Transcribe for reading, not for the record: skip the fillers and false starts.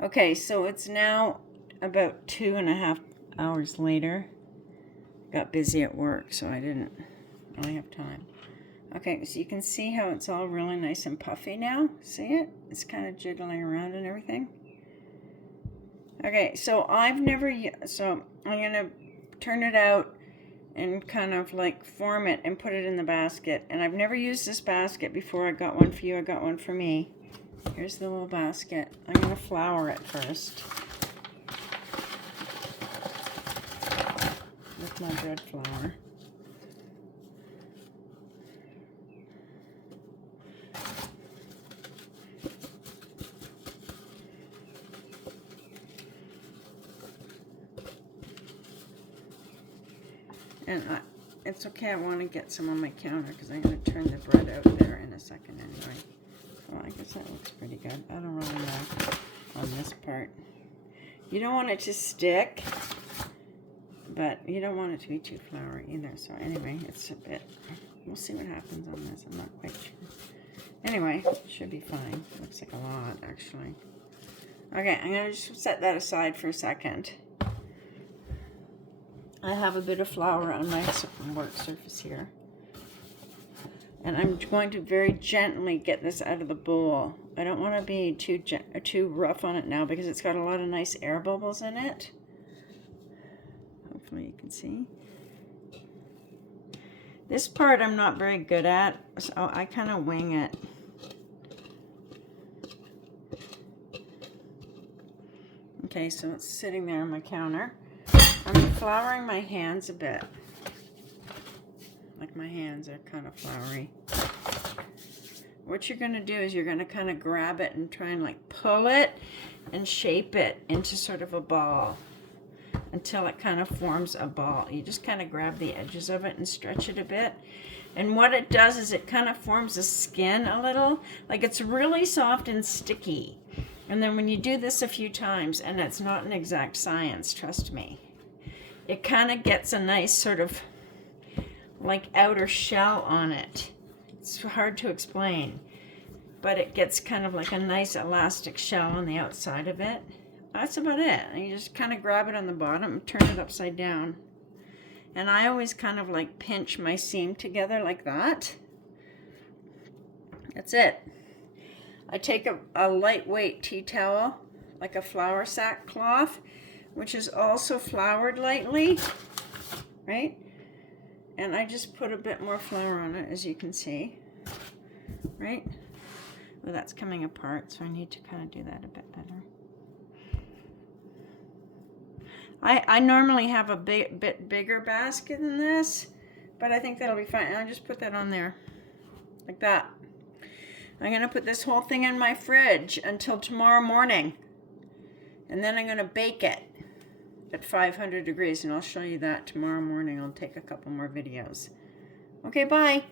Okay, so it's now about 2.5 hours later. Got busy at work, so I didn't really have time. Okay, so you can see how it's all really nice and puffy now. See it? It's kind of jiggling around and everything. Okay, so I'm gonna turn it out and kind of like form it and put it in the basket. And I've never used this basket before. I got one for you, I got one for me. Here's the little basket. I'm gonna flour it first with my bread flour. And it's okay, I want to get some on my counter because I'm going to turn the bread out there in a second anyway. Well, I guess that looks pretty good. I don't really know on this part. You don't want it to stick, but you don't want it to be too floury either. So anyway, it's a bit, we'll see what happens on this. I'm not quite sure. Anyway, should be fine. Looks like a lot, actually. Okay, I'm going to just set that aside for a second. I have a bit of flour on my work surface here. And I'm going to very gently get this out of the bowl. I don't want to be too rough on it now because it's got a lot of nice air bubbles in it. Hopefully you can see. This part I'm not very good at, so I kind of wing it. Okay, so it's sitting there on my counter. I'm flouring my hands a bit. Like my hands are kind of floury. What you're going to do is you're going to kind of grab it and try and like pull it and shape it into sort of a ball until it kind of forms a ball. You just kind of grab the edges of it and stretch it a bit. And what it does is it kind of forms a skin a little. Like it's really soft and sticky. And then when you do this a few times, and it's not an exact science, trust me, it kind of gets a nice sort of like outer shell on it. It's hard to explain, but it gets kind of like a nice elastic shell on the outside of it. That's about it. And you just kind of grab it on the bottom and turn it upside down. And I always kind of like pinch my seam together like that. That's it. I take a lightweight tea towel, like a flour sack cloth, which is also floured lightly, right? And I just put a bit more flour on it, as you can see, right? Well, that's coming apart, so I need to kind of do that a bit better. I normally have a bit bigger basket than this, but I think that'll be fine. I'll just put that on there, like that. I'm going to put this whole thing in my fridge until tomorrow morning, and then I'm going to bake it at 500 degrees, and I'll show you that tomorrow morning. I'll take a couple more videos. Okay, bye.